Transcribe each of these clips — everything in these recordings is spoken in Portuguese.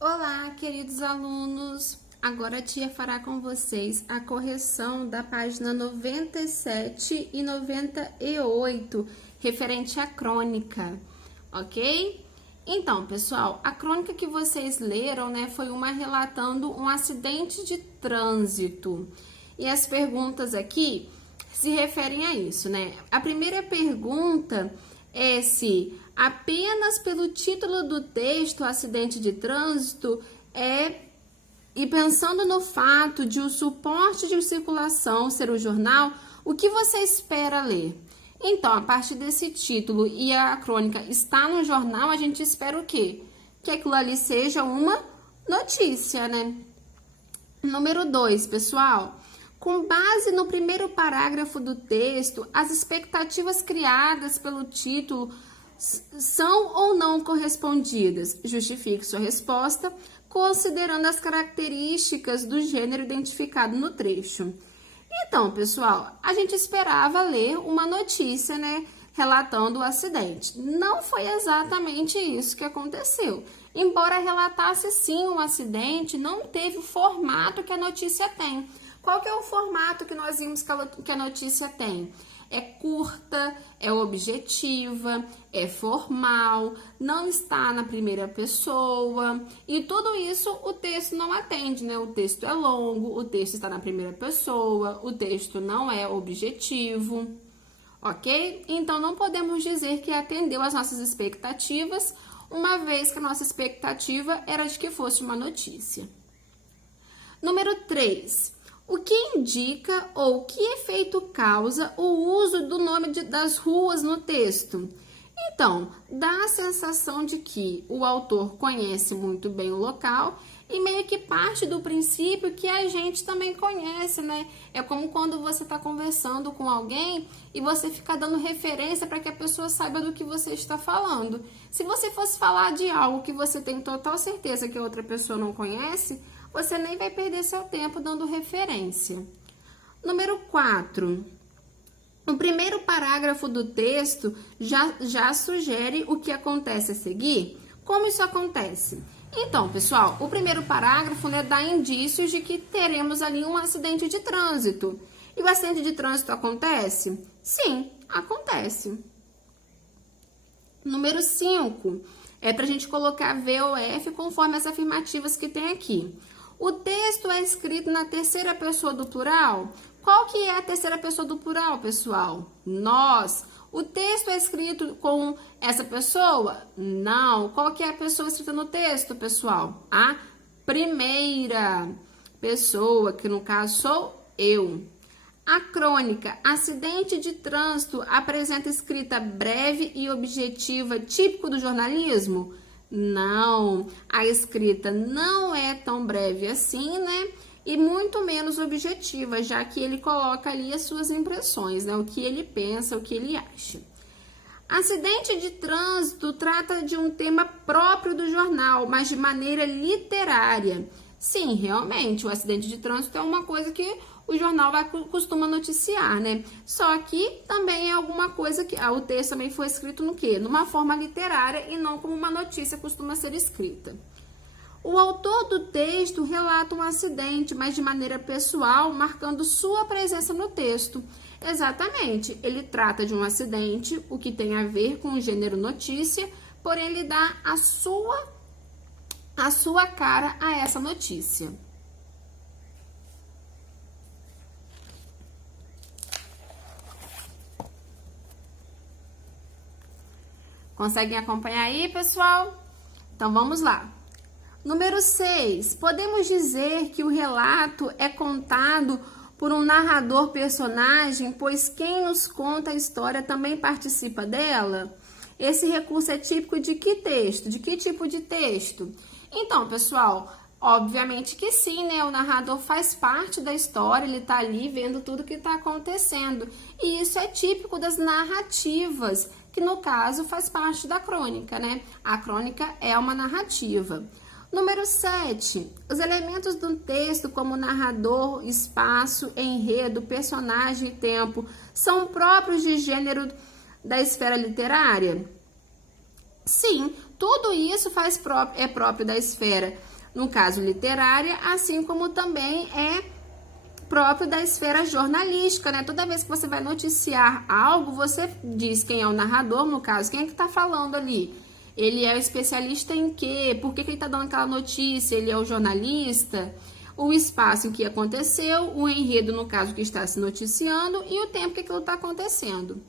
Olá, queridos alunos! Agora a tia fará com vocês a correção da página 97 e 98, referente à crônica, ok? Então, pessoal, a crônica que vocês leram, né, foi uma relatando um acidente de trânsito. E as perguntas aqui se referem a isso, né? A primeira pergunta é se apenas pelo título do texto, acidente de trânsito, e pensando no fato de o suporte de circulação ser o jornal, o que você espera ler? Então, a partir desse título e a crônica está no jornal, a gente espera o quê? Que aquilo ali seja uma notícia, né? Número 2, pessoal. Com base no primeiro parágrafo do texto, as expectativas criadas pelo título são ou não correspondidas? Justifique sua resposta, considerando as características do gênero identificado no trecho. Então, pessoal, a gente esperava ler uma notícia, né, relatando o acidente. Não foi exatamente isso que aconteceu. Embora relatasse sim um acidente, não teve o formato que a notícia tem. Qual que é o formato que nós vimos que a notícia tem? É curta, é objetiva, é formal, não está na primeira pessoa, e tudo isso o texto não atende, né? O texto é longo, o texto está na primeira pessoa, o texto não é objetivo, ok? Então, não podemos dizer que atendeu às nossas expectativas, uma vez que a nossa expectativa era de que fosse uma notícia. Número 3. O que indica ou que efeito causa o uso do nome das ruas no texto? Então, dá a sensação de que o autor conhece muito bem o local e meio que parte do princípio que a gente também conhece, né? É como quando você está conversando com alguém e você fica dando referência para que a pessoa saiba do que você está falando. Se você fosse falar de algo que você tem total certeza que a outra pessoa não conhece, você nem vai perder seu tempo dando referência. Número 4. O primeiro parágrafo do texto já sugere o que acontece a seguir. Como isso acontece? Então, pessoal, o primeiro parágrafo, né, dá indícios de que teremos ali um acidente de trânsito. E o acidente de trânsito acontece? Sim, acontece. Número 5. É para a gente colocar V ou F conforme as afirmativas que tem aqui. O texto é escrito na terceira pessoa do plural? Qual que é a terceira pessoa do plural, pessoal? Nós. O texto é escrito com essa pessoa? Não. Qual que é a pessoa escrita no texto, pessoal? A primeira pessoa, que no caso sou eu. A crônica, acidente de trânsito, apresenta escrita breve e objetiva, típico do jornalismo? Não, a escrita não é tão breve assim, né? E muito menos objetiva, já que ele coloca ali as suas impressões, né? O que ele pensa, o que ele acha. Acidente de trânsito trata de um tema próprio do jornal, mas de maneira literária. Sim, realmente, o acidente de trânsito é uma coisa que o jornal costuma noticiar, né? Só que também é alguma coisa que o texto também foi escrito no quê? Numa forma literária e não como uma notícia costuma ser escrita. O autor do texto relata um acidente, mas de maneira pessoal, marcando sua presença no texto. Exatamente, ele trata de um acidente, o que tem a ver com o gênero notícia, porém ele dá a sua cara a essa notícia. Conseguem acompanhar aí, pessoal? Então, vamos lá. Número 6. Podemos dizer que o relato é contado por um narrador personagem, pois quem nos conta a história também participa dela? Esse recurso é típico de que texto? De que tipo de texto? Então, pessoal, obviamente que sim, né? O narrador faz parte da história, ele tá ali vendo tudo que tá acontecendo. E isso é típico das narrativas, que no caso faz parte da crônica, né? A crônica é uma narrativa. Número 7. Os elementos do texto, como narrador, espaço, enredo, personagem e tempo, são próprios de gênero da esfera literária? Sim, Tudo isso é próprio da esfera, no caso literária, assim como também é próprio da esfera jornalística, né? Toda vez que você vai noticiar algo, você diz quem é o narrador, no caso, quem é que tá falando ali. Ele é o especialista em quê? Por que ele tá dando aquela notícia? Ele é o jornalista? O espaço em que aconteceu, o enredo, no caso, que está se noticiando e o tempo que aquilo está acontecendo.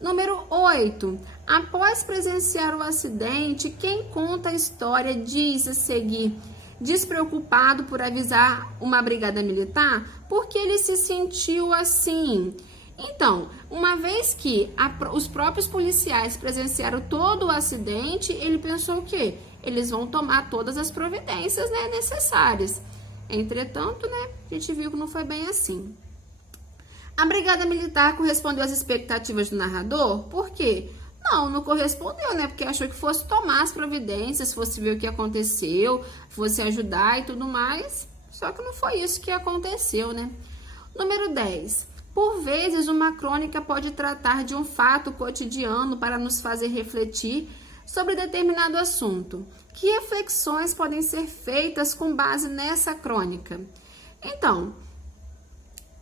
Número 8. Após presenciar o acidente, quem conta a história diz a seguir: despreocupado por avisar uma brigada militar, porque ele se sentiu assim. Então, uma vez que os próprios policiais presenciaram todo o acidente, ele pensou o quê? Eles vão tomar todas as providências, né, necessárias. Entretanto, né, a gente viu que não foi bem assim. A brigada militar correspondeu às expectativas do narrador? Por quê? Não correspondeu, né? Porque achou que fosse tomar as providências, fosse ver o que aconteceu, fosse ajudar e tudo mais. Só que não foi isso que aconteceu, né? Número 10. Por vezes, uma crônica pode tratar de um fato cotidiano para nos fazer refletir sobre determinado assunto. Que reflexões podem ser feitas com base nessa crônica? Então,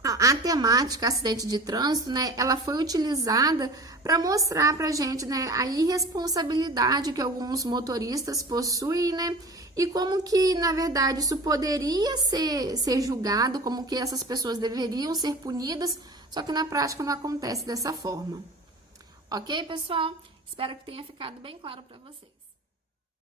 a temática acidente de trânsito, né, ela foi utilizada para mostrar para a gente, né, a irresponsabilidade que alguns motoristas possuem, né, e como que, na verdade, isso poderia ser julgado, como que essas pessoas deveriam ser punidas, só que na prática não acontece dessa forma. Ok, pessoal? Espero que tenha ficado bem claro para vocês.